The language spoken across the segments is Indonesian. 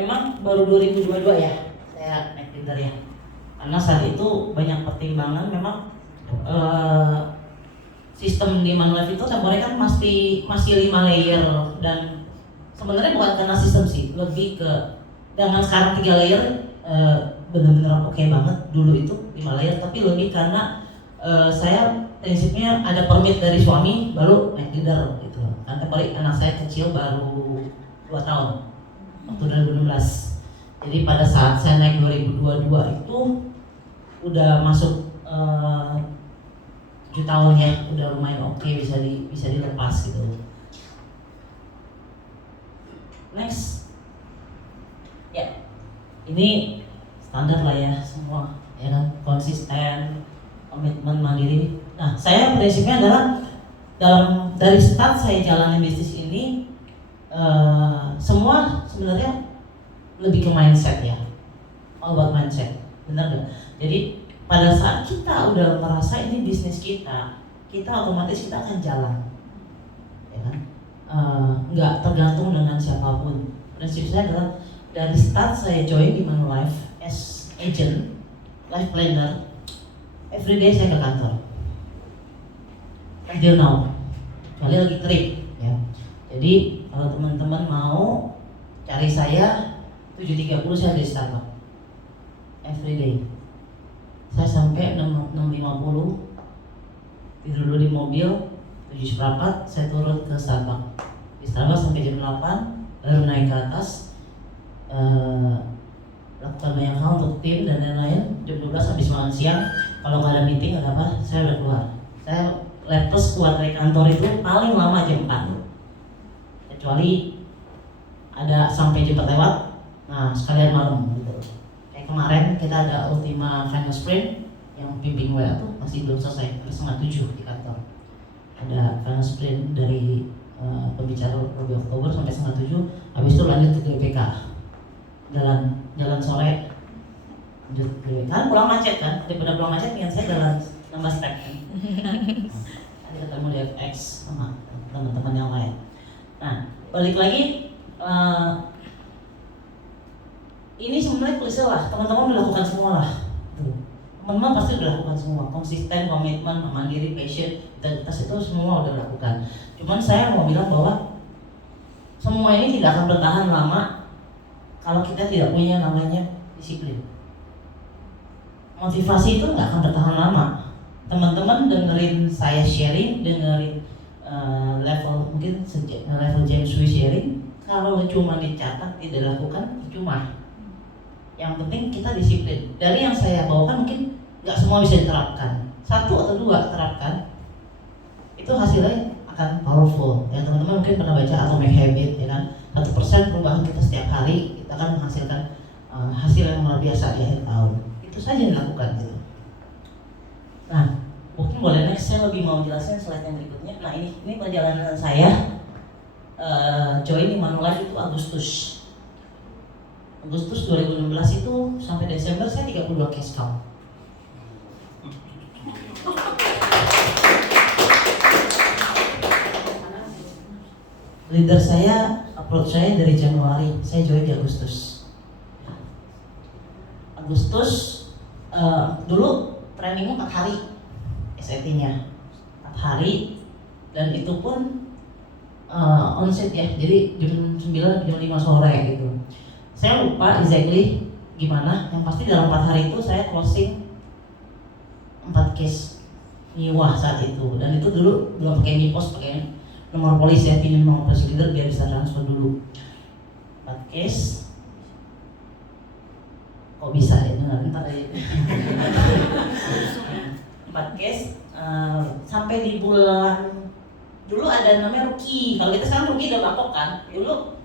memang baru 2022 ya saya naik leader ya. Karena saat itu banyak pertimbangan memang sistem di Manulife itu tempornya kan masih 5 layer, dan sebenarnya bukan karena sistem sih, lebih ke dengan sekarang 3 layer benar-benar oke banget. Dulu itu 5 layer, tapi lebih karena saya prinsipnya ada permit dari suami baru naik leader gitu. Kan temporary anak saya kecil baru 2 tahun waktu 2016. Jadi pada saat saya naik 2022 itu udah masuk 7 tahun ya, udah lumayan oke, bisa dilepas gitu. Next, ya ini standar lah ya semua, ya kan, konsisten, komitmen, mandiri. Nah, saya prinsipnya adalah dari start saya jalani bisnis ini, semua sebenarnya lebih ke mindset ya, all about mindset, benar nggak? Jadi pada saat kita udah merasa ini bisnis kita otomatis kita akan jalan, ya kan? Nggak tergantung dengan siapapun. Prinsip saya adalah dari start saya join di Manulife as agent, life planner, every day saya ke kantor. Until now, kecuali lagi trip, ya. Jadi kalau teman-teman mau cari saya 7.30 saya di Starbucks every day. Saya sampai 6.50 tidur dulu di mobil, 7.15 saya turun ke Starbucks. Di Starbucks sampai jam 8, baru naik ke atas, lakukan banyak hal untuk tim dan lain-lain. Jam 12 habis makan siang, kalau nggak ada meeting ada apa, saya udah keluar. Saya lepas keluar dari kantor itu paling lama jam 4, kecuali ada sampai jam 4 lewat, nah sekalian malam gitu. Kemarin kita ada Ultima Final Sprint yang pimpin WA tuh masih belum selesai, harus 6:30 di kantor. Ada Final Sprint dari pembicara Robi Oktober sampai 6:30, habis itu lanjut ke GPK. Jalan sore lanjut ke kan pulang macet kan, daripada pulang macet dengan saya jalan nambah step kan. Nanti ketemu di FX sama teman-teman yang lain. Nah, balik lagi, ini sebenarnya klise lah, teman-teman udah lakukan semua lah. Teman-teman pasti udah lakukan semua, konsisten, komitmen, mandiri, passion, integritas itu semua udah lakukan. Cuman saya mau bilang bahwa semua ini tidak akan bertahan lama kalau kita tidak punya namanya disiplin. Motivasi itu nggak akan bertahan lama. Teman-teman dengerin saya sharing, dengerin level James Hui sharing, kalau cuma dicatat tidak dilakukan cuma. Yang penting kita disiplin. Dari yang saya bawakan mungkin nggak semua bisa diterapkan, 1 atau 2 terapkan, itu hasilnya akan powerful. Ya teman-teman mungkin pernah baca Atomic Habit, ya kan? 1% perubahan kita setiap hari, kita akan menghasilkan hasil yang luar biasa di akhir tahun. Itu saja yang dilakukan gitu. Nah, mungkin boleh next, saya lebih mau jelasin slide yang berikutnya. Nah ini perjalanan saya join di Manulife itu Agustus 2016 itu sampai Desember saya 32 case count. Leader saya approach saya dari Januari, saya join di Agustus. Dulu trainingnya 4 hari SAT-nya 4 hari, dan itu pun onsite ya, jadi jam 9 jam 5 sore gitu. Saya lupa exactly gimana, yang pasti dalam 4 hari itu saya closing 4 case nyiwah saat itu. Dan itu dulu belum pakai NIPOS, pakai nomor polisi ya, pinjam nomor polisi leader biar bisa transfer dulu. 4 case, kok bisa ya, ntar aja. 4 case, sampai di bulan, dulu ada namanya rookie, kalau kita sekarang rookie udah lapok kan, dulu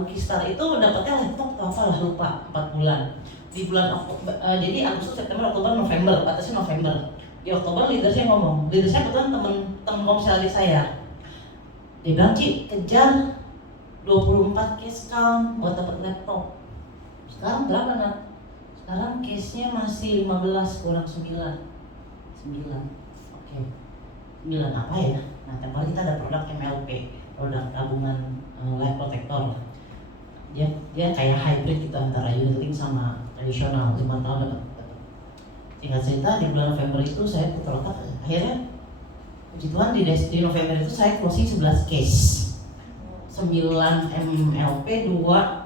Rookie Star itu dapatnya laptop atau apa lah, lupa, 4 bulan. Di bulan Oktober, jadi Agustus, September, Oktober, November, batasnya November. Di Oktober leader saya ngomong, leader saya kebetulan teman komisaris saya. Dia bilang, Ci, kejar 24 case count buat dapat laptop. Sekarang berapa Nat? Sekarang case-nya masih 15 kurang 9. Oke. 9 apa ya? Nah, tempat kita ada produk MLP, produk tabungan life protector. dia kayak hybrid gitu antara unit link sama tradisional, 5 tahun dapat. Singkat cerita di bulan November itu saya putar otak, akhirnya puji Tuhan di November itu saya closing 11 case, 9 MLP, 2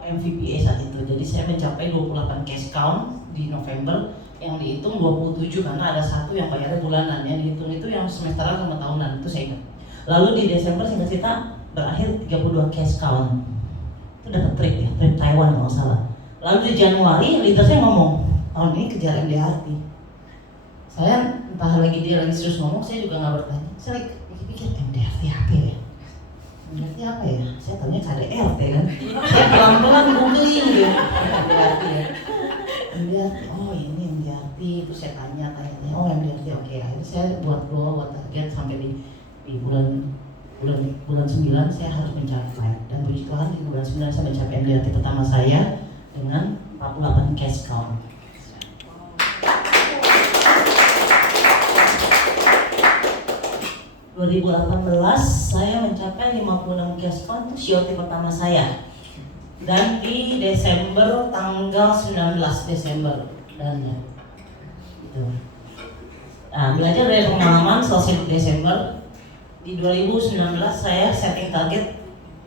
MVPA saat itu. Jadi saya mencapai 28 case count di November, yang dihitung 27 karena ada satu yang bayarnya bulanan, yang dihitung itu yang semesteran sama tahunan, itu saya ingat. Lalu di Desember singkat cerita berakhir 32 case count. Itu dapat trip ya, trip Taiwan kalau salah. Lalu di Januari leader saya ngomong, tahun ini kejar MDRT. Saya entah dia lagi serius ngomong, saya juga nggak bertanya. Saya lagi pikir MDRT apa ya? MDRT apa ya? Saya tahunya KDRT kan. Saya pelan-pelan googling gitu. MDRT ya. MDRT, oh ini MDRT. Terus saya tanya, oh MDRT oke. Akhirnya saya buat goal, buat target sampai di bulan 9 saya harus mencapai. Dan puji Tuhan di bulan 9 saya mencapai MDRT pertama saya dengan 48 cash count. 2018 saya mencapai 56 cash count, itu COT pertama saya. Dan di Desember tanggal 19 Desember dan itu. Nah, belajar dari pengalaman selesai di Desember. Di 2019 saya setting target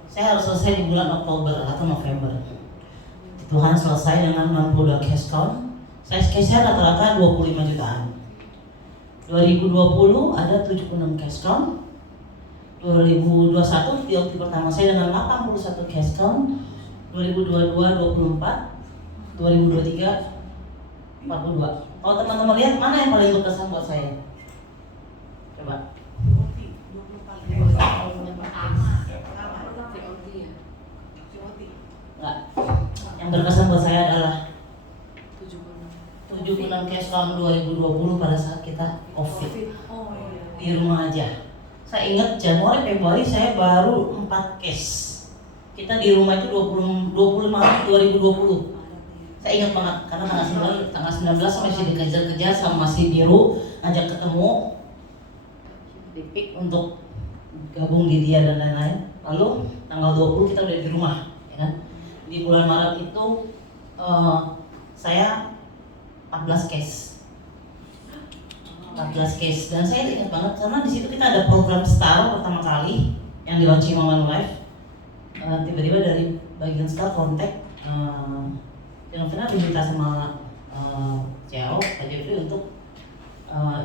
saya harus selesai di bulan Oktober atau November. Tuhan selesai dengan 62 cash count. Saya rata-rata 25 jutaan. 2020 ada 76 cash count. 2021 TOT pertama saya dengan 81 cash count. 2022 24, 2023 42. Kalau teman-teman lihat mana yang paling berkesan buat saya? Coba. Enggak. Yang berkesan buat saya adalah 76 cash count 2020 pada saat kita COVID di rumah aja. Saya ingat Januari Februari saya baru 4 case. Kita di rumah itu 25 Maret 2020. Saya ingat banget karena tanggal 19 masih dikejar-kejar sama masih biru, ngajak ketemu Pipik untuk gabung di dia dan lain-lain. Lalu tanggal 20 kita udah di rumah, ya kan? Di bulan Maret itu saya 14 case dan saya ingat banget karena di situ kita ada program Star pertama kali yang di launching Mama Life. Tiba-tiba dari bagian Star kontak Fenomena diminta sama CEO Pak Jeffrey untuk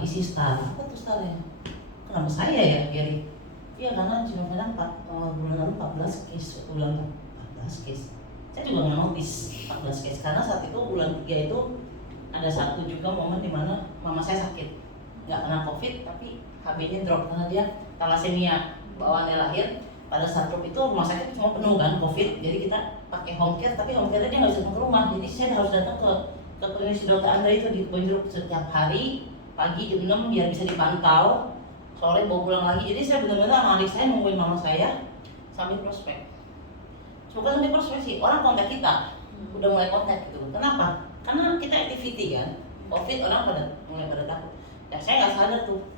isi Star. Apa tuh Star ya? Kenapa saya ya Gary? Iya karena Fenomena bulan lalu 14 case, bulan 14 case. Saya juga nggak notice 14 case karena saat itu bulan 3 itu ada satu juga momen dimana mama saya sakit, nggak kena COVID tapi HB-nya drop karena dia thalassemia bawaannya lahir. Pada saat drop itu rumah sakit cuma penuh kan COVID, jadi kita pakai home care tapi home care dia nggak bisa ke rumah, jadi saya harus datang ke klinik si dokter Andre itu di Kebonjeruk setiap hari pagi jam 6 biar bisa dipantau, sore bawa pulang lagi. Jadi saya benar-benar sama adik saya nungguin mama saya sambil prospek. Bukan sampai prospek sih, orang kontak kita udah mulai kontak gitu. Kenapa? Karena kita activity kan, COVID orang mulai pada takut. Ya saya nggak sadar tuh,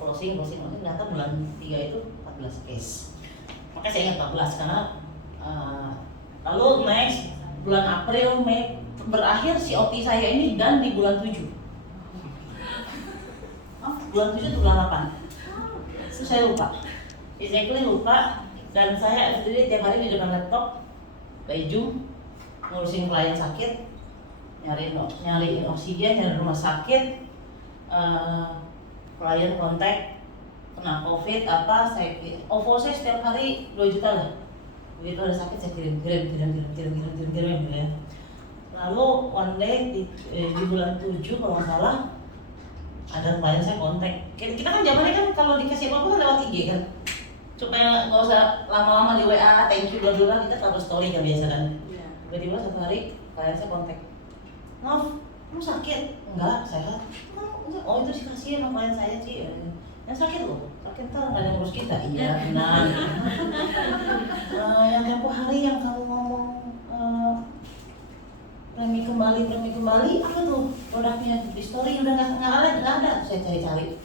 closing data bulan 3 itu 14 case. Makanya saya ingat 14 karena lalu next bulan April, Mei berakhir si OT saya ini dan di bulan 7. Bulan 7 atau bulan 8? Itu saya lupa. Exactly lupa. Dan saya jadi tiap hari di depan laptop, by Zoom, ngurusin klien sakit, nyariin oksigen, nyari rumah sakit, klien kontak kena COVID apa, saya OVO saya setiap hari 2 juta lah. Begitu ada sakit saya kirim ya. Lalu one day di bulan 7 kalau nggak salah ada klien saya kontak. Kita kan zamannya kan kalau dikasih apa-apa kan lewat IG kan, supaya nggak usah lama-lama di WA, thank you bla-bla, kita taruh story kan biasa kan. Tiba-tiba satu hari klien saya kontak, "Maaf, kamu sakit?" "Enggak, sehat." "Oh itu dikasih sama klien saya sih." "Yang sakit loh, sakit ntar nggak ada yang ngurus kita." "Iya benar." "Yang tempo hari yang kamu ngomong premi kembali apa tuh produknya di story udah nggak ada." Saya cari-cari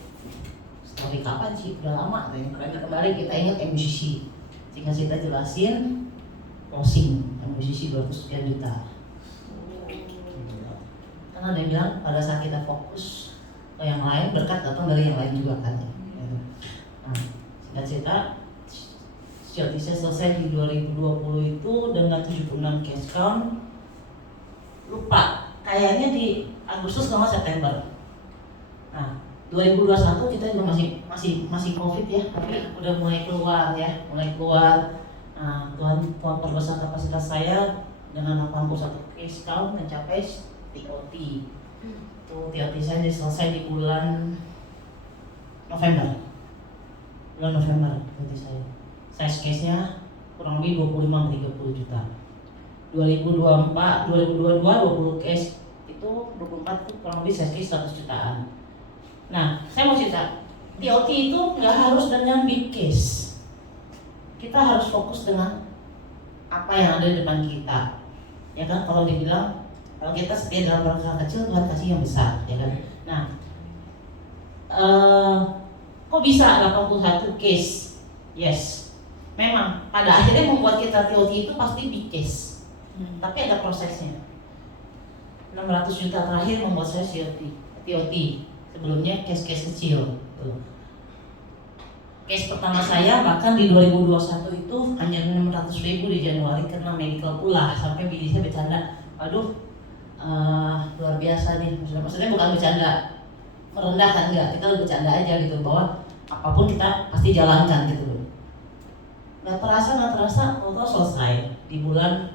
story kapan sih, udah lama premi kembali, kita ingat MCC. Sehingga kita jelasin closing musisi 200 sekian juta. Karena ada yang bilang pada saat kita fokus ke yang lain, berkat datang dari yang lain juga kan. Nah, singkat cerita, saya selesai di 2020 itu dengan 76 cash count. Lupa, kayaknya di Agustus sama September. Nah, 2021 kita juga masih COVID ya, tapi udah mulai keluar. Nah, Tuhan perbesar kapasitas saya dengan 81 cash count mencapai TOT. Itu TOT saya selesai di bulan November. TOT saya. Size case-nya kurang lebih 25-30 juta. 2022 20 case itu 24 itu kurang lebih size case 100 jutaan. Nah, saya mau cerita, TOT itu nggak harus dengan big case. Kita harus fokus dengan apa yang ada di depan kita. Ya kan, kalau dibilang kalau kita setia dalam rangka kecil, Tuhan kasih yang besar, ya kan. Nah, kok bisa 81 case? Yes, memang pada akhirnya membuat kita TOT itu pasti big case. Tapi ada prosesnya. 600 juta terakhir membuat saya TOT. Sebelumnya case-case kecil. Case pertama saya bahkan di 2021 itu hanya 600.000 di Januari karena medical pula. Sampai bini saya bercanda, aduh luar biasa nih. Maksudnya bukan bercanda merendahkan, enggak, kita bercanda aja gitu, bahwa apapun kita pasti jalankan gitu. Nggak terasa kalau selesai di bulan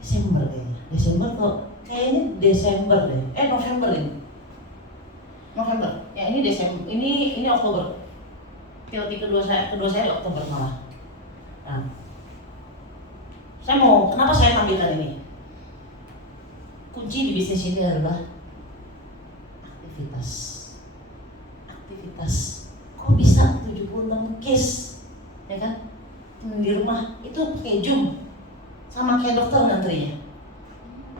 Desember kayaknya. November. Ya ini Desember. Ini Oktober. TOT kedua saya di Oktober malah. Nah, kenapa saya tampilkan ini? Kunci di bisnis ini adalah aktivitas. Kok bisa 76 case, ya kan? Di rumah itu pakai Zoom, sama kayak dokter ngantrinya.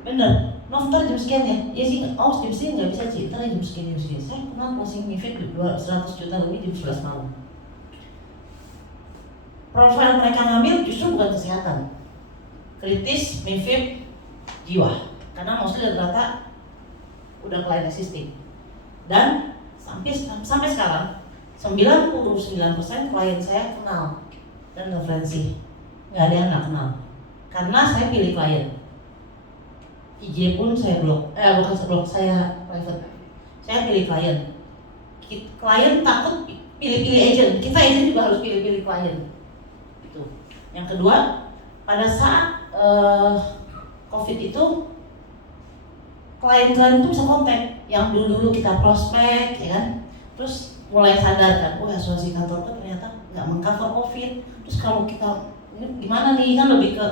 Bener, naftar jam sekian ya sih, jam segini nggak bisa cerita jam segini. Saya pernah closing MiFID 100 juta lebih jam 11 malam. Profil mereka ngambil justru bukan kesehatan, kritis, MiFID, jiwa. Karena maksudnya rata udah klien existing. Dan sampai sekarang 99% klien saya kenal dan referensi. Nggak ada yang nggak kenal. Karena saya pilih klien. IG pun saya blok, saya private. Saya pilih klien. Klien takut pilih-pilih agent. Kita agent juga harus pilih-pilih klien. Itu. Yang kedua, pada saat COVID itu, klien-klien itu bisa kontak. Yang dulu kita prospek, ya kan? Terus mulai sadar kan, asuransi kantor kan ternyata nggak mengcover COVID. Terus kalau kita ini gimana nih, kan lebih ke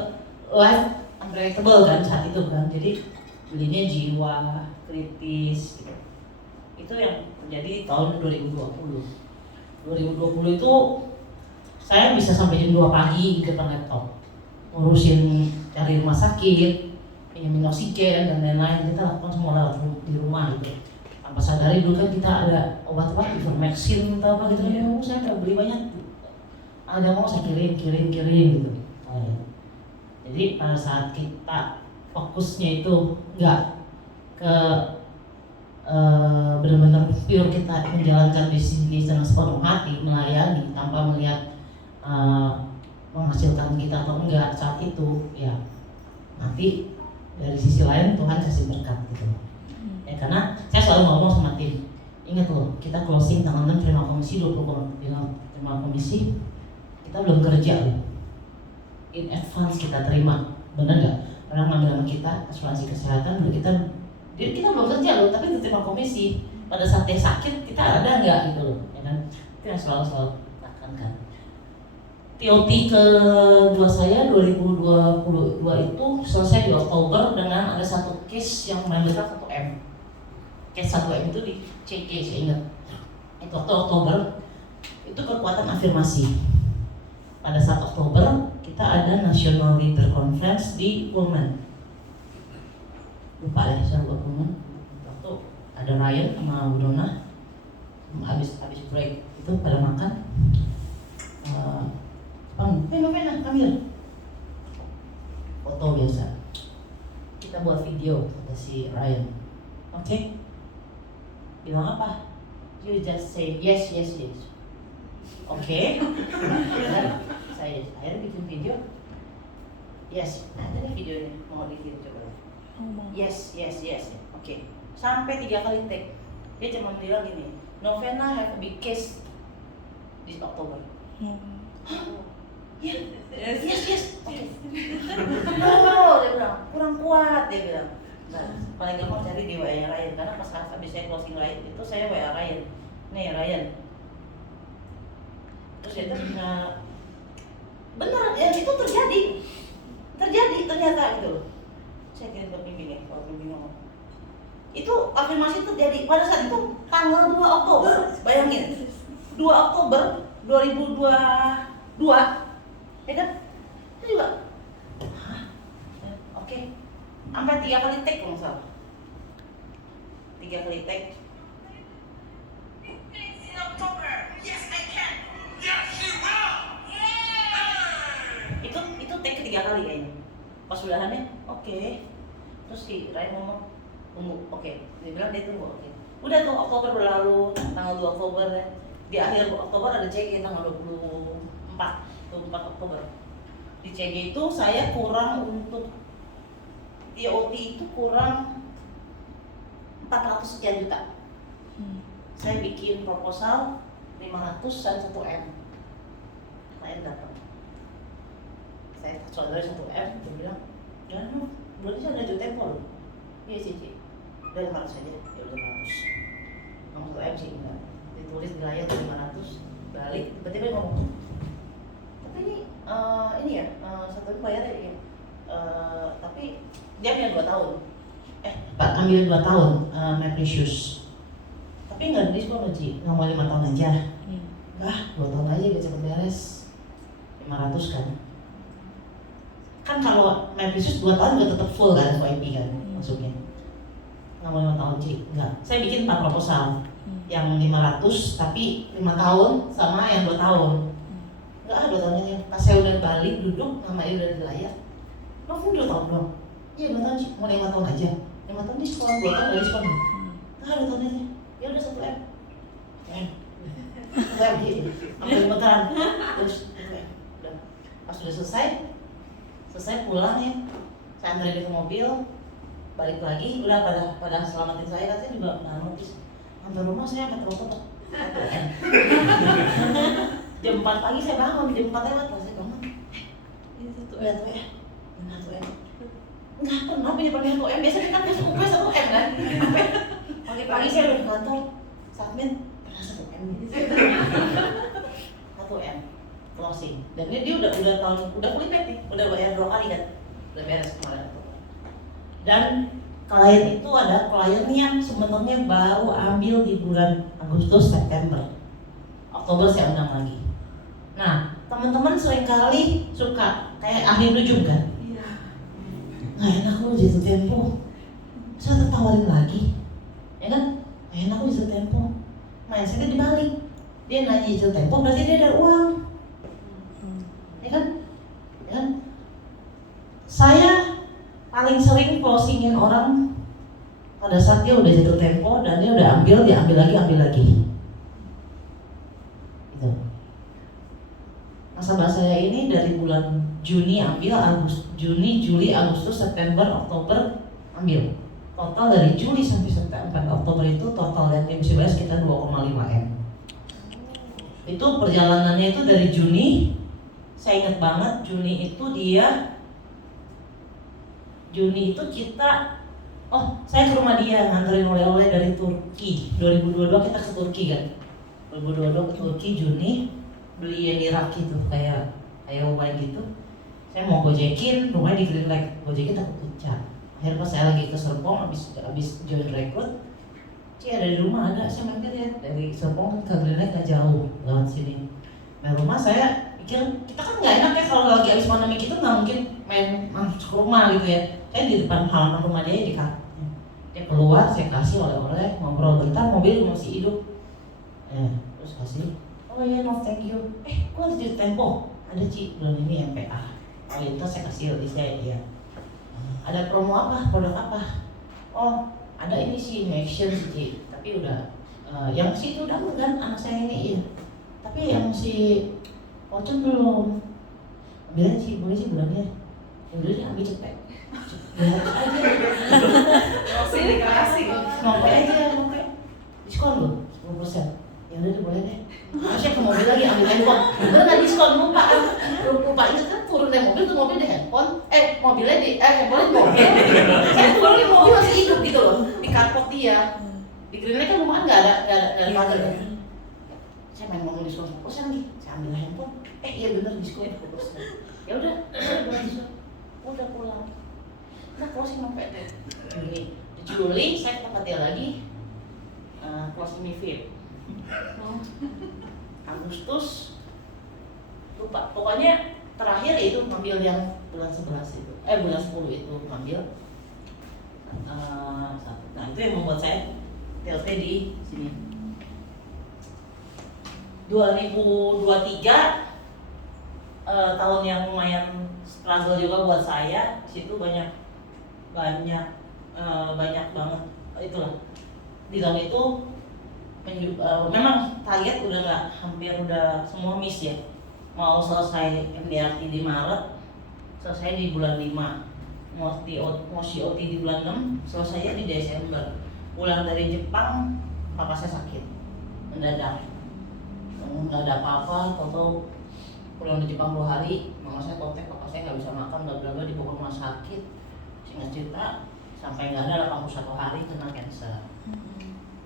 life unpredictable kan saat itu kan. Jadi belinya jiwa, kritis gitu. Itu yang terjadi di tahun 2020. 2020 itu saya bisa sampai jam 2 pagi di depan laptop ngurusin cari rumah sakit, pinjamin oksigen dan lain-lain. Kita lakukan semua lewat di rumah gitu. Tanpa sadari dulu kan kita ada obat-obat ivermectin atau apa gitu ya, saya udah beli banyak. Ada mau saya kirim gitu. Jadi pada saat kita fokusnya itu nggak ke benar-benar pure kita menjalankan bisnis dengan sepenuh hati, melayani tanpa melihat menghasilkan kita atau enggak saat itu, ya nanti dari sisi lain Tuhan kasih berkat gitu. Ya, karena saya selalu ngomong sama tim, ingat loh, kita closing tanggal 6 terima komisi 20 terima komisi, kita belum kerja loh. In advance kita terima, benar nggak? Orang ngambil nama kita, asuransi kesehatan, kita belum kerja loh, tapi diterima komisi. Pada saat dia sakit, kita ada nggak gitu loh, ya kan? Itu yang selalu lakukan. TOT kedua saya 2022 itu selesai di Oktober dengan ada satu case yang main besar 1M. Case 1M itu di CK, saya ingat. Itu Oktober, itu kekuatan afirmasi. Pada saat Oktober, kita ada National Leader Conference di Pullman. Lupa ya, saya lupa Pullman. Waktu ada Ryan sama Budona, habis break itu pada makan. Pena, Kamil. foto biasa. Kita buat video, kata si Ryan. Oke? Bilang apa? You just say yes, yes, yes. Oke? Saya akhirnya bikin video. Yes, ada nih videonya, mau bikin coba. Yes, yes, yes. Oke. Sampai 3 kali take. Dia cuma bilang gini, Novena have a big case this October. Yes, yes, yes. Oke. No, dia bilang kurang kuat, dia bilang. Nah, paling gampang cari di WA Ryan, karena pas habis saya closing Ryan itu saya WA Ryan. Nih Ryan. Terus dia bilang, benar, ya itu terjadi ternyata gitu. Saya kirim ke pimpinan, kalau pimpinan ngomong. Itu afirmasi terjadi pada saat itu tanggal 2 Oktober, bayangin 2 Oktober 2022, ya kan? Itu juga, oke, sampai 3 kali take kalau nggak salah, 3 kali take. Itu take ketiga kali kayaknya. Pas udahannya, oke. Terus si Ryan ngomong, tunggu, oke. Dia bilang dia tunggu, oke. Udah tuh Oktober berlalu, tanggal 2 Oktober ya. Di akhir Oktober ada CG tanggal 24 Oktober. Di CG itu saya kurang untuk TOT itu kurang 400 sekian juta. Saya bikin proposal 500 dan 1M. Klien dapat. Saya saudara 1M, dia bilang, jangan lu, berarti saya ada juta tempo loh. Iya sih, udah 500 aja, ya udah 500. Nomor 1M sih enggak, ditulis di layar 500, balik, tiba-tiba dia ngomong, tapi ini ya, satu bayarnya ya, tapi dia punya 2 tahun. Pak, ambil 2 tahun, my precious. Tapi nggak ada diskon loh, Ci, nggak mau 5 tahun aja. Enggak, 2 tahun aja biar cepet beres. 500 kan. Kan kalau Memphis 2 tahun juga tetap full kan SYP kan masuknya. Nggak mau 5 tahun Ci, enggak. Saya bikin 4 proposal, yang 500 tapi 5 tahun sama yang 2 tahun. Enggak ada 2 tahunnya. Pas saya udah balik duduk, namanya udah di layar. Lo pun 2 tahun dong? Iya 2 tahun Ci, mau 5 tahun aja. 5 tahun diskon, 2 tahun ada diskon. Enggak ada 2 tahunnya aja. Ya udah 1M. Saya begini, ambil beneran. Terus 1M. Udah. Pas sudah selesai pulang ya, saya anterin dia ke mobil, balik lagi, udah pada selamatin saya, kan saya juga nggak notice. Sampai rumah saya angkat telepon, jam 4 pagi saya bangun, jam 4 lewat, saya bangun, ini 1M, ini 1M, nggak pernah punya panggilan 1M, biasanya kan besok gue 1M kan, pagi-pagi saya udah di kantor, submit, pernah 1M, 1M. Closing, dan dia udah fully paid nih, udah bayar 2 kali kan, udah beres kemarin. Dan klien itu ada klien yang sebenarnya baru ambil di bulan Agustus, September, Oktober saya undang lagi. Nah, teman-teman seringkali suka kayak ahli nujum kan? Nggak enak lu jatuh tempo, saya tertawarin lagi, ya kan? Nggak enak lu jatuh tempo, mindsetnya dibalik, dia nanya jatuh tempo berarti dia ada uang. Ya kan? Saya paling sering closingin orang pada saat dia udah jatuh tempo dan dia udah ambil lagi. Gitu. Nasabah saya ini dari bulan Juni ambil, Juni, Juli, Agustus, September, Oktober ambil. Total dari Juli sampai September, Oktober itu total yang dia mesti bayar sekitar 2,5 M. Itu perjalanannya itu dari Juni. Saya ingat banget Juni itu kita, saya ke rumah dia nganterin oleh-oleh dari Turki. 2022 kita ke Turki kan. 2022 ke Turki Juni, beli yang di Raki tuh kayak wine gitu. Saya mau gojekin, rumahnya di Green Lake, gojekin takut pecah. Akhirnya pas saya lagi ke Serpong, abis join rekrut, ada di rumah ada, saya mampir ya dari Serpong ke Green Lake gak jauh lewat sini. Main rumah saya pikir kita kan nggak enak ya kalau lagi habis pandemi gitu nggak mungkin main masuk ke rumah gitu ya. Saya di depan halaman rumah dia di kamarnya. Dia keluar, saya kasih oleh-oleh, ngobrol bentar, mobil masih hidup. Terus kasih, oh iya no thank you. Kok ada di Tempo? Ada Ci, belum ini MPA. Oh itu saya kasih di saya dia. ada promo apa, produk apa? Oh, ada ini sih Maxion sih, tapi udah yang si itu udah kan anak saya ini ya. Tapi yang si Ocon belum. Ambil sih, boleh sih bulannya. Yang dulu dia ambil cepet. Sini kasih. Ngope aja, ngope. Diskon loh, 10%. Ya udah boleh deh. Terus ke mobil lagi ambil handphone. Bener nggak diskon, lupa kan? Lupa itu kan turun dari mobil tuh mobil di handphone. Mobilnya di handphone di mobil. Saya turun di mobil masih hidup gitu loh. Di karpot dia. Di Greenland kan rumah nggak ada pagar ya. Saya main mobil diskon 10% lagi. Saya ambil handphone. Iya bener diskon 10%. Ya udah, udah pulang. Nah closing sampai deh. Juli saya ke tempat dia lagi. Closing MiFID. Agustus lupa. Pokoknya terakhir itu ngambil yang bulan 11 itu. Bulan 10 itu ngambil. Nah itu yang membuat saya TLT di sini. 2023 tahun yang lumayan struggle juga buat saya. Situ banyak banget itulah. Di tahun itu memang target hampir udah semua miss ya. Mau selesai MDRT di Maret, selesai di bulan 5. Mau COT di bulan 6, selesainya di Desember. Pulang dari Jepang, papa saya sakit mendadak. Nggak ada apa-apa, toto pulang dari Jepang 2 hari, mama saya kontak, papa saya nggak bisa makan, bla dibawa ke rumah sakit. Singkat cerita, sampai nggak ada 81 hari kena cancer.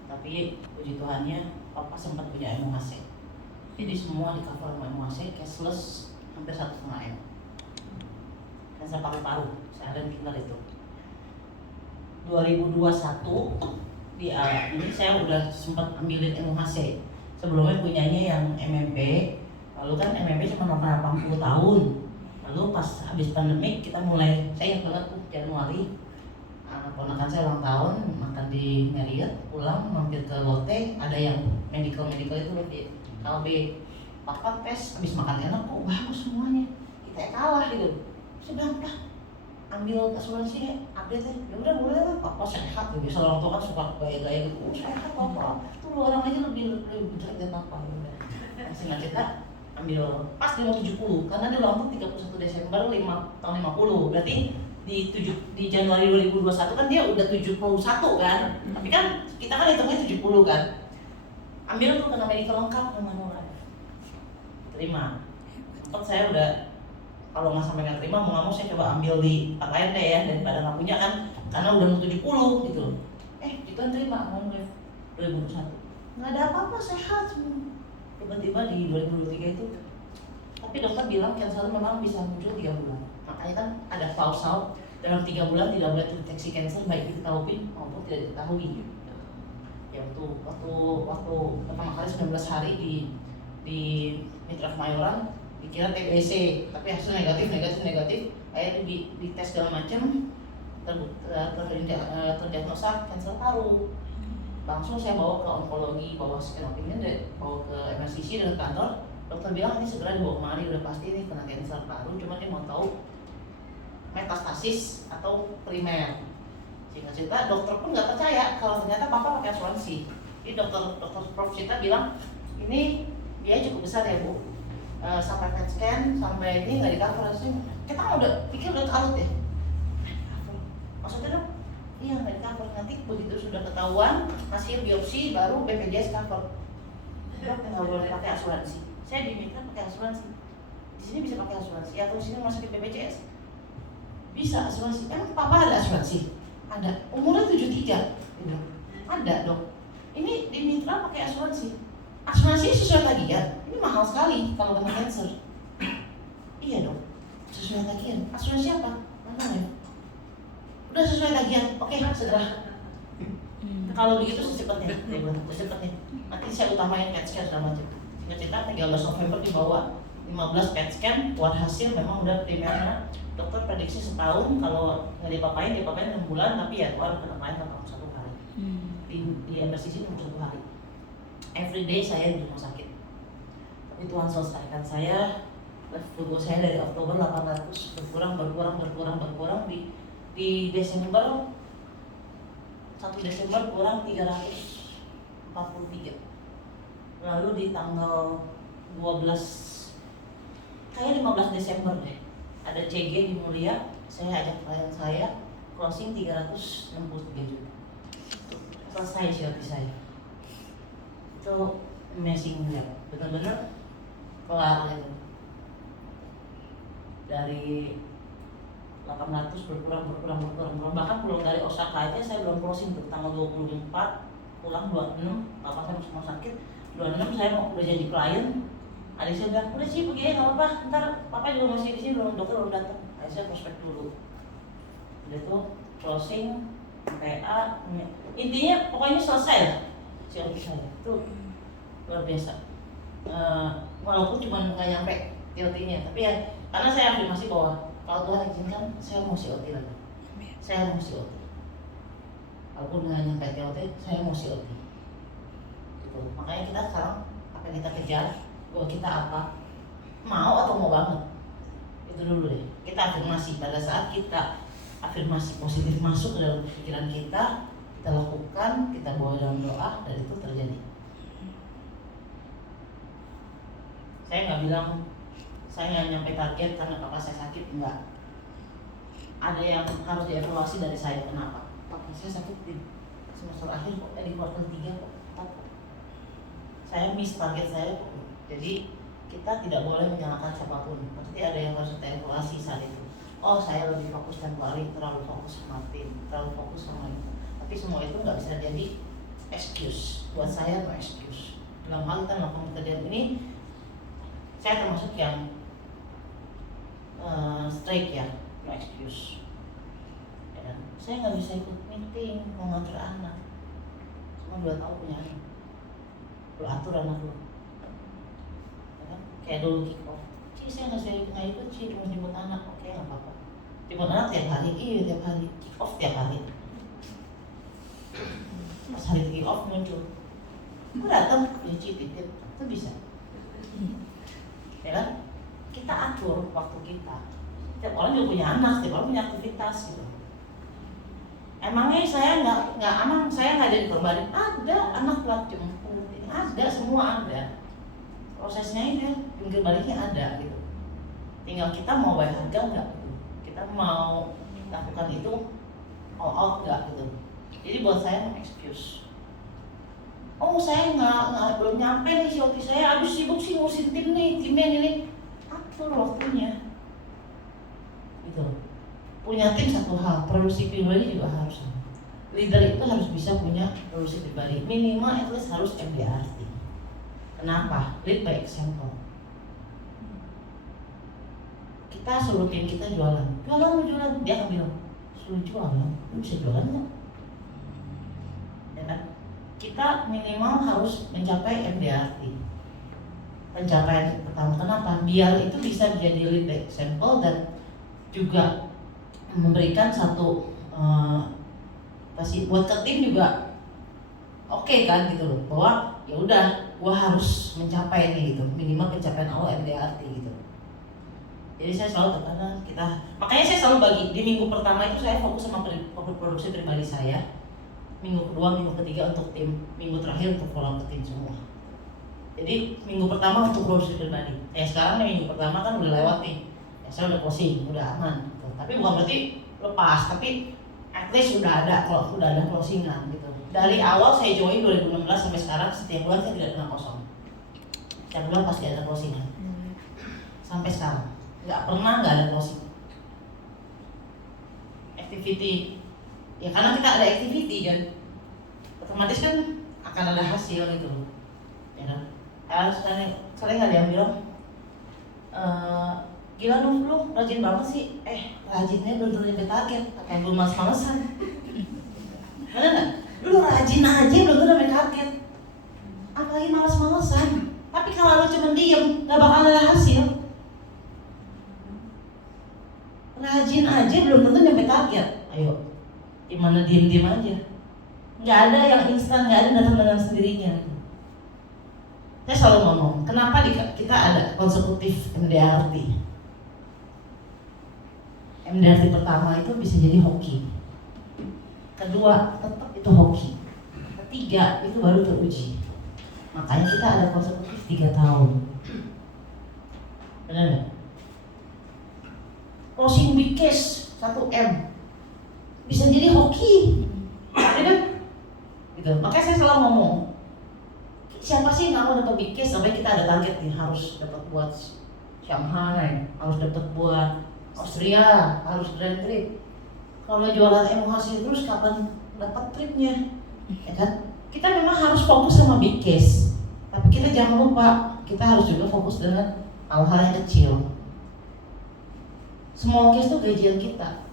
Tapi puji Tuhannya, papa sempat punya MOHC. Jadi semua di cover sama MOHC, cashless hampir 1,5 M. Cancer paru-paru, saya ada tinggal itu. 2021 ini saya udah sempat ambilin MOHC. Sebelumnya punyanya yang MMP, lalu kan MMP cuma 80 tahun. Lalu pas habis pandemik kita mulai, saya ingat banget tuh Januari, ponakan saya ulang tahun, makan di Marriott, pulang mampir ke Lotte, ada yang medical itu lebih KB. Papa tes, habis makan enak kok bagus semuanya, kita kalah gitu. Saya bilang, ambil asuransi update ya udah boleh lah, papa sehat ya. Biasa orang tua kan suka gaya-gaya gitu, sehat papa, tuh orang aja lebih jelek dari papa. Singkat cerita, ambil pas dia mau 70, karena dia ulang tahun 31 Desember tahun 50, berarti di Januari 2021 kan dia udah 71 kan, tapi kan kita kan hitungnya 70 kan. Ambil tuh kena medical lengkap sama Nora, terima. Sempat saya udah kalau nggak sampai nggak terima, mau nggak mau saya coba ambil di tempat lain deh ya, daripada nggak punya kan, karena udah mau 70 gitu. Itu terima, mau gue 2021 nggak ada apa-apa, sehat semua. Tiba-tiba di 2023 itu, tapi dokter bilang cancer memang bisa muncul 3 bulan. Makanya kan ada false out, dalam 3 bulan tidak boleh terdeteksi cancer, baik diketahui maupun tidak diketahui. Ya waktu pertama kali 19 hari di Mitra Kemayoran dikira TBC, tapi hasil negatif. Akhirnya di tes segala macam, terdiagnosa kanker paru. Langsung saya bawa ke onkologi, bawa scan opinion, bawa ke MRCC dari kantor. Dokter bilang ini segera dibawa kemari, udah pasti ini kena kanker paru, cuma dia mau tahu metastasis atau primer. Singkat cerita, dokter pun nggak percaya kalau ternyata papa pakai asuransi. Jadi dokter Prof Cita bilang ini biaya cukup besar ya bu, sampai PET scan, sampai ini nggak di cover. Kita udah pikir udah kalut ya. Maksudnya dok? Iya nggak di cover. Nanti begitu sudah ketahuan hasil biopsi baru BPJS cover. Dok nggak boleh pakai asuransi. Saya diminta pakai asuransi. Di sini bisa pakai asuransi atau di sini masuk ke BPJS? Bisa asuransi. Emang papa ada asuransi? Ada. Umurnya 73. Ada dok. Ini di Mitra pakai asuransi. Asuransi sesuai tagihan. Ini mahal sekali kalau kena cancer. Iya dok. Sesuai tagihan. Asuransi apa? Mana ya? Udah sesuai tagihan. Oke, segera. Kalau begitu secepatnya. Nanti saya utamain PET scan segala macam. Singkat cerita 13 November dibawa 15 PET scan, keluar hasil memang udah primernya. Dokter prediksi setahun, kalau nggak dipapain 6 bulan, tapi ya keluar kenapain 81 hari. Di MRCC 61 hari. Everyday saya di rumah sakit. Tapi Tuhan selesaikan saya. Foto saya dari Oktober 800 berkurang di di Desember 1 Desember kurang 343. Lalu di tanggal 12 kayak 15 Desember deh ada CG di Mulia, saya ajak klien saya closing 363 juta. Selesai COT saya. Itu amazing ya, benar-benar kelar gitu. Dari 800 berkurang, bahkan pulang dari Osaka aja saya belum closing tuh, tanggal 24 pulang 26, papa saya masuk rumah sakit 26 saya mau udah janji klien. Adik saya bilang, udah sih pergi aja, gak apa-apa, ntar papa juga masih di sini, dokter belum datang. Adik saya prospek dulu. Udah tuh closing, PA, intinya pokoknya selesai lah COP saya. Itu luar biasa. Walaupun cuma nggak nyampe COT-nya, tapi ya karena saya afirmasi bahwa kalau Tuhan izinkan, saya mau COT lagi. Saya mau COT. Walaupun nggak nyampe COT, saya mau COT. Gitu. Makanya kita sekarang apa yang kita kejar, bahwa kita apa, mau atau mau banget, itu dulu deh. Kita afirmasi. Pada saat kita afirmasi positif masuk ke dalam pikiran kita lakukan, kita bawa dalam doa, dan itu terjadi. Saya nggak bilang saya nggak nyampe target karena papa saya sakit, enggak. Ada yang harus dievaluasi dari saya. Kenapa? Papa saya sakit di semester akhir kok, di kuartal 3 kok. Saya miss target saya kok. Jadi kita tidak boleh menyalahkan siapapun. Pasti ada yang harus kita evaluasi saat itu. Oh, saya lebih fokus temporary, terlalu fokus sama tim, terlalu fokus sama itu. Tapi semua itu nggak bisa jadi excuse. Buat saya no excuse. Dalam hal kita melakukan pekerjaan ini, saya termasuk yang straight ya, no excuse. Ya, saya nggak bisa ikut meeting, mau nganter anak. Cuma 2 tahun punya anak. Lu atur anak lu. Ya, kayak dulu kick off. Saya nggak ikut sih, cuma jemput anak. Oke, nggak apa-apa. Jemput anak tiap hari, iya tiap hari. Kick off tiap hari. Pas hari kick off muncul, gue datang, titip, itu bisa. Ya kan? Kita atur waktu kita. Setiap orang juga punya anak, setiap orang punya aktivitas gitu. Emangnya saya saya nggak jadi korban? Ada anak telat jemput, ada, semua ada. Prosesnya ini jungkir baliknya ada gitu. Tinggal kita mau bayar harga nggak gitu. Kita mau lakukan itu all out nggak gitu. Jadi buat saya no excuse. Oh, saya nggak belum nyampe nih COT saya, abis sibuk sih ngurusin tim nih, timnya ini. Atur waktunya. Gitu. Punya tim satu hal, produksi pribadi juga harus. Leader itu harus bisa punya produksi pribadi, minimal at least harus MDRT. Kenapa? Lead by example. Kita suruh tim kita jualan, dia akan bilang, suruh jualan, lu bisa jualan nggak? Ya kan? Kita minimal harus mencapai MDRT. Pencapaian pertama, kenapa? Biar itu bisa menjadi lead by example dan juga memberikan satu pasti buat ke tim juga oke kan gitu loh, bahwa ya udah gua harus mencapai ini gitu, minimal pencapaian awal MDRT gitu. Jadi saya selalu tekankan makanya saya selalu bagi di minggu pertama itu saya fokus sama produksi pribadi saya, minggu kedua, minggu ketiga untuk tim, minggu terakhir untuk pulang ke tim semua. Jadi minggu pertama untuk produksi pribadi. Sekarang nih minggu pertama kan udah lewat nih, saya udah closing, udah aman gitu. Tapi bukan berarti lepas, tapi at least udah ada closingan gitu. Dari awal saya join 2016 sampai sekarang setiap bulan saya tidak pernah kosong. Setiap bulan pasti ada closingan. Sampai sekarang nggak ada closing. Activity, ya karena kita ada activity kan, otomatis kan akan ada hasil gitu, ya kan? Sering ada yang bilang, gila dong lu rajin banget sih, rajinnya belum tentu nyampe target, kayak belum males-malesan. Bener nggak? Lu rajin aja belum tentu nyampe target, apalagi males-malesan. Tapi kalau lu cuma diem, nggak bakal ada hasil. Rajin aja belum tentu nyampe target. Ayo, gimana diem-diem aja? Nggak ada yang instan, nggak ada datang dengan sendirinya. Saya selalu ngomong, kenapa kita ada konsekutif MDRT? MDRT pertama itu bisa jadi hoki, kedua tetap itu hoki, ketiga itu baru teruji. Makanya kita ada konsekutif 3 tahun. Benar nggak? Closing big case 1M bisa jadi hoki, ya kan? Gitu. Makanya saya selalu ngomong, siapa sih nggak mau dapat big case? Sampai kita ada target nih, harus dapat buat Shanghai, harus dapat buat Austria, harus grand trip. Kalau jualan emosi terus kapan dapat tripnya? Ya kan? Kita memang harus fokus sama big case, tapi kita jangan lupa kita harus juga fokus dengan hal-hal yang kecil. Small case itu gajian kita,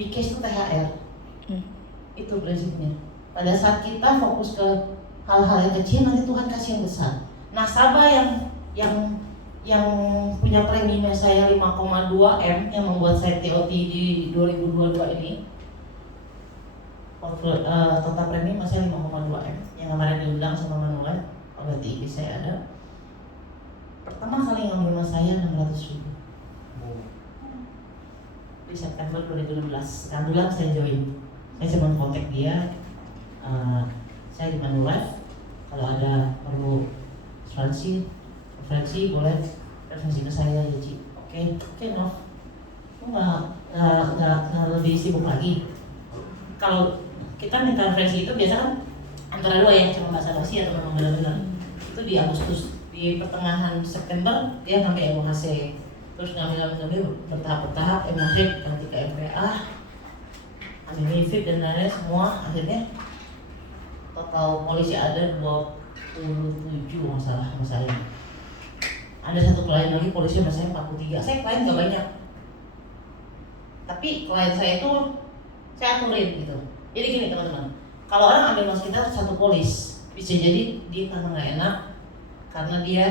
big case itu THR. Itu prinsipnya. Pada saat kita fokus ke hal-hal yang kecil, nanti Tuhan kasih yang besar. Nasabah yang punya preminya saya 5,2 M yang membuat saya TOT di 2022 ini, total premi masih 5,2 M yang kemarin diundang sama Manuel, berarti saya ada. Pertama kali ngambil mas saya 600.000 di September 2016. Kebetulan saya join, saya cuma kontak dia, saya di Manulife, kalau ada perlu referensi boleh referensi ke saya ya Ci. Oke, no, nggak lebih sibuk lagi. Kalau kita minta referensi itu biasa kan antara dua yang cuma bahasa basi atau memang benar-benar. Itu di Agustus, di pertengahan September dia ngambil MOHC, terus ngambil bertahap-bertahap, MHIP, ganti ke MPA, ambil MIFID dan lain-lain semua. Akhirnya total polisi ada 27 masalah sama saya. Ada satu klien lagi polisi sama saya 43. Saya klien gak banyak, tapi klien saya itu saya aturin gitu. Jadi gini teman-teman, kalau orang ambil mas kita satu polis, bisa jadi dia karena nggak enak, karena dia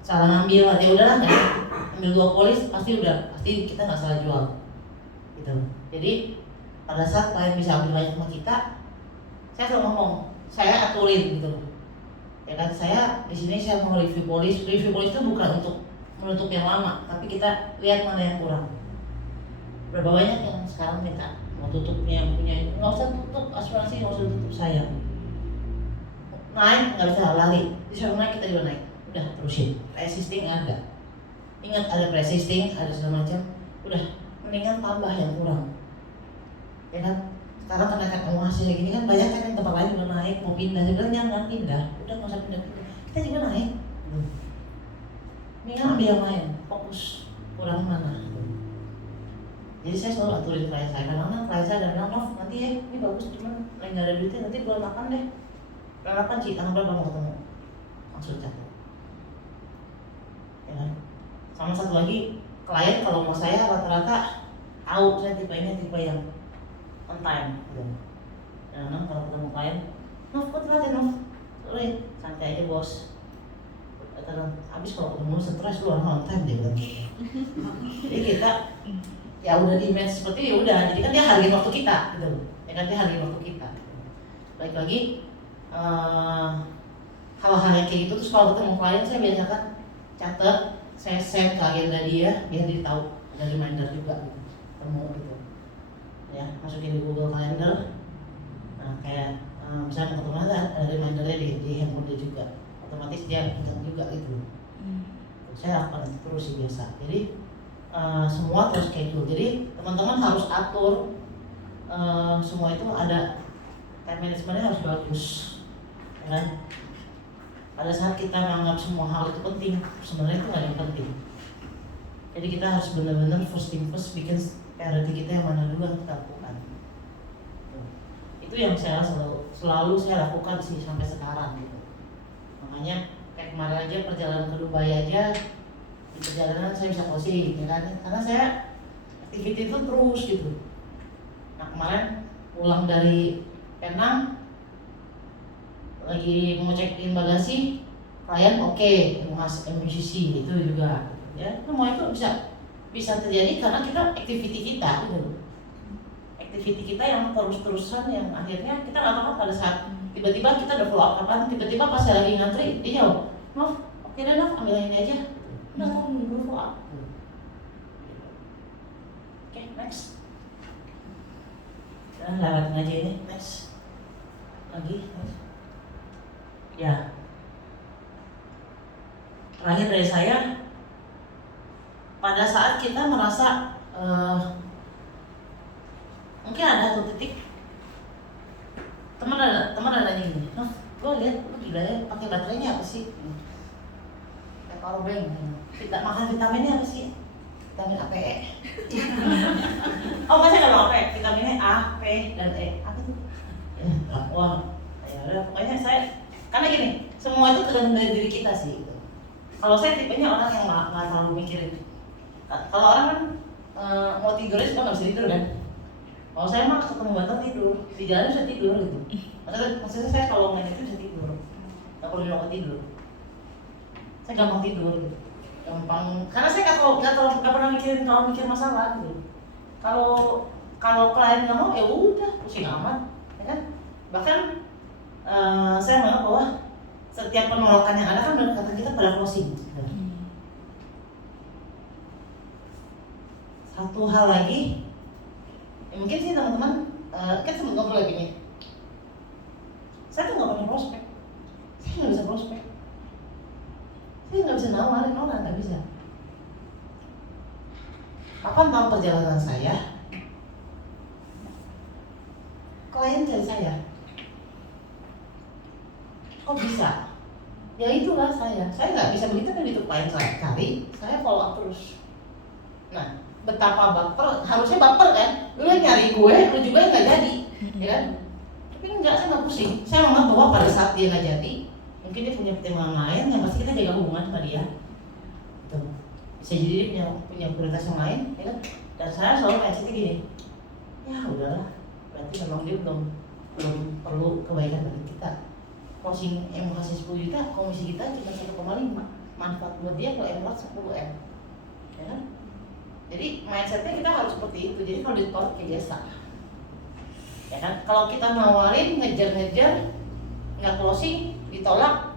salah ngambil, ya udahlah nggak ambil 2 polis pasti kita nggak salah jual, gitu. Jadi pada saat klien bisa ambil banyak sama kita, saya selalu ngomong, saya aturin gitu, ya kan. Saya di sini saya mau review polis itu bukan untuk menutup yang lama, tapi kita lihat mana yang kurang. Berapa banyak yang sekarang minta mau tutupnya punya, nggak usah tutup asuransi, nggak usah tutup saya. Naik nggak bisa lari, disuruh naik kita juga naik, udah terusin. Resisting ada, ingat ada resisting, ada segala macam, udah mendingan tambah yang kurang, ya kan. Sekarang kenaikan uang hasil gini kan banyak kan yang tempat lain udah naik, mau pindah, juga jangan pindah, udah nggak usah pindah, kita juga naik. Mendingan ambil yang lain, fokus kurang mana. Jadi saya selalu aturin klien saya, kadang-kadang klien saya bilang, "Nof, nanti ya, ini bagus, cuman lagi nggak ada duitnya, nanti bulan 8 deh. Bulan 8 Ci, tanggal berapa mau ketemu?" Langsung catat. Ya kan? Sama satu lagi, klien kalau mau saya rata-rata tahu saya tipenya tipe yang on time gitu. Kadang-kadang kalau ketemu klien, "Nof, kok telat ya Nof?" "Sorry, santai aja bos." Kadang habis kalau ketemu stres lu orang on time dia bilang. Jadi kita ya udah di match seperti ya udah, jadi kan dia hargain waktu kita gitu, ya kan, dia hargain waktu kita. Baik lagi hal-hal yang kayak gitu, terus kalau ketemu klien saya biasakan catat, saya save ke agenda dia biar dia tahu, ada reminder juga ketemu gitu, ya masukin di Google Calendar. Nah kayak misalnya ketemu ada remindernya di handphone dia juga, otomatis dia ingat juga gitu. Saya lakukan itu terus sih biasa. Jadi semua terus schedule. Jadi teman-teman harus atur semua itu, ada time managementnya harus bagus, ya kan? Pada saat kita menganggap semua hal itu penting, sebenarnya itu nggak ada yang penting. Jadi kita harus benar-benar first thing first, bikin priority kita yang mana dulu yang kita lakukan. Itu yang saya selalu saya lakukan sih sampai sekarang gitu. Makanya kayak kemarin aja perjalanan ke Dubai aja, di perjalanan saya bisa closing, ya kan? Karena saya activity itu terus gitu. Nah kemarin pulang dari Penang, lagi mau check in bagasi, klien mau MUCC itu juga, ya semua itu bisa terjadi karena kita activity kita gitu. Activity kita yang terus-terusan, yang akhirnya kita nggak tahu pada saat tiba-tiba kita udah follow up kapan, tiba-tiba pas saya lagi ngantri dia jawab, "Nof, oke deh Nof, ambil ini aja." Udah mau dulu follow up. next. Dan lewatin aja ini, next. Lagi, next. Ya. Terakhir dari saya, pada saat kita merasa mungkin ada satu titik teman ada nanya gini, "Noh, gue lihat lu gila ya, pakai baterainya apa sih?" Kayak power bank. Tidak makan vitaminnya apa sih? Vitamin A, P, E. Oh, masih nggak mau apa? Vitaminnya A, P, dan E. Apa tuh? Wah, ya udah. Pokoknya saya, karena gini, semua itu tergantung dari diri kita sih. Gitu. Kalau saya tipenya orang yang nggak terlalu mikirin. Kalau orang kan mau tidurnya suka nggak bisa tidur kan? Kalau saya mah ketemu batal tidur, di jalan bisa tidur gitu. Maksudnya saya kalau main itu bisa tidur, nggak perlu minum obat tidur. Saya gampang tidur gitu. Gampang, karena saya nggak pernah mikir masalah gitu. Kalau klien nggak mau ya udah pusing amat, ya kan? Bahkan saya menganggap bahwa setiap penolakan yang ada kan kata kita pada closing. Satu hal lagi, ya mungkin sih teman-teman kan sempat ngobrol lagi nih. Saya tuh nggak punya prospek, saya nggak bisa prospek. Saya nggak bisa nawarin orang, nggak bisa. 8 tahun perjalanan saya, klien dari saya, kok bisa? Ya itulah saya nggak bisa begitu kan itu klien saya cari, saya follow up terus. Nah, betapa baper, harusnya baper kan? Lu yang nyari gue, lu juga yang nggak jadi, ya kan? Tapi enggak, saya nggak pusing. Saya menganggap bahwa pada saat dia nggak jadi, mungkin dia punya pertimbangan lain yang pasti kita jaga hubungan sama dia. Gitu. Bisa jadi dia punya prioritas yang lain, ya kan? Dan saya selalu mindsetnya gini, ya udahlah, berarti memang dia belum perlu kebaikan dari kita. Closing M kasih 10 juta, komisi kita cuma 1,5, manfaat buat dia kalau M 10M, ya kan? Jadi mindsetnya kita harus seperti itu. Jadi kalau ditolak kayak biasa, ya kan? Kalau kita nawarin ngejar-ngejar nggak closing, ditolak,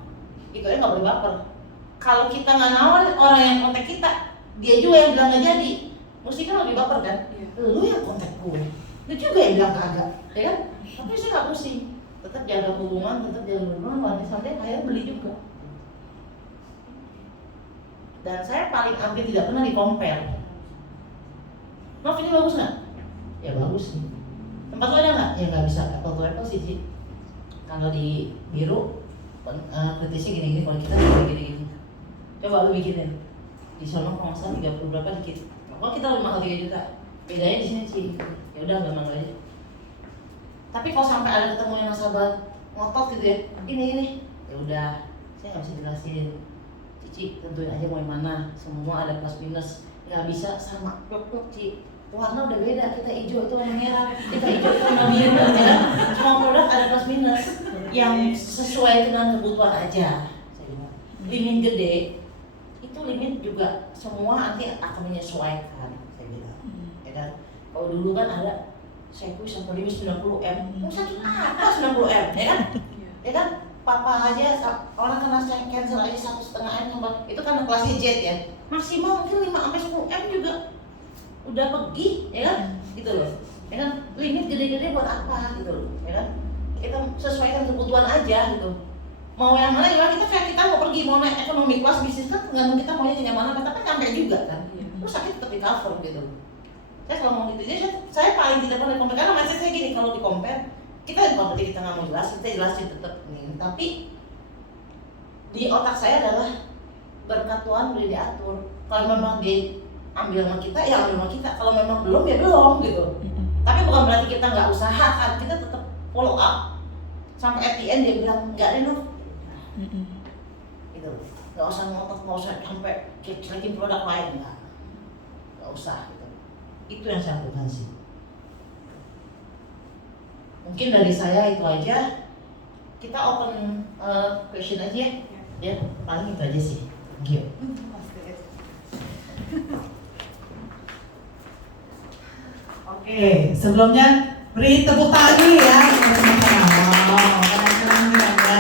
itu ya nggak boleh baper. Kalau kita nggak nawarin, orang yang kontak kita, dia juga yang bilang nggak jadi, mesti kan lebih baper kan? Lu yang kontak gue, lu juga yang bilang kagak, ya kan? Tapi saya nggak pusing, tetap jaga hubungan, sampai akhirnya beli juga. Dan saya paling hampir tidak pernah di-compare. Nov, ini bagus nggak? Ya bagus sih. Tempat lo ada nggak? Ya nggak bisa apple to apple sih. Kalau di biru kritisnya gini-gini, kalau kita gini-gini. Coba lu bikinin. Di sono kalau nggak salah 30 berapa dikit. Kalau kita lebih mahal 3 juta. Bedanya di sini sih. Ya udah gampang aja. Tapi kalau sampai ada ketemu yang nasabah ngotot gitu ya, ini, ya udah, saya nggak bisa jelasin. Cici tentuin aja mau yang mana. Semua ada plus minus. Nggak bisa sama pluk-pluk, Ci. Warna udah beda, kita hijau itu warna merah, kita hijau itu warna biru, ya. Semua produk ada plus minus yang sesuai dengan kebutuhan aja. Limit gede, itu limit juga semua nanti akan menyesuaikan, saya bilang. Ya kan? Kalau dulu kan ada Sequoia sampai limit 90M, satu apa 90M, ya kan? Ya kan? Papa aja orang kena cancer aja 1,5M, itu kan kelasnya jet ya. Maksimal mungkin 5-10M juga udah pergi, ya kan? Gitu loh. Ya kan? Limit gede-gede buat apa gitu loh, ya kan? Kita sesuaikan kebutuhan aja gitu. Mau yang mana ya kita mau pergi, mau naik ekonomi kelas bisnis kan tergantung kita maunya nyaman apa, tapi nyampe juga kan. Terus sakit tetap di cover gitu. Saya selalu mau gitu. Jadi saya paling tidak pernah compare, karena mindset saya gini, kalau di compare kita berarti kita nggak mau jelas, kita jelasin tetap nih. Tapi di otak saya adalah berkat Tuhan udah diatur. Kalau memang dia ambil sama kita, ya ambil sama kita. Kalau memang belum, ya belum gitu. Tapi bukan berarti kita nggak usaha, kan kita tetap follow up. Sampai at the end dia bilang nggak deh Nur, gitu. Nggak usah ngotot, nggak usah sampai cekin produk lain, nggak usah gitu. Itu yang saya lakukan sih. Mungkin dari saya itu aja. Kita open question aja ya. Ya, paling itu aja sih. Thank you. Oke, sebelumnya beri tepuk tangan dulu ya. Wow, keren-keren ya.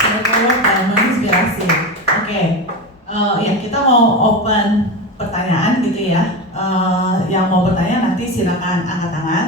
Semoga menginspirasi. Oke, ya kita mau open pertanyaan gitu ya. Yang mau bertanya nanti silakan angkat tangan.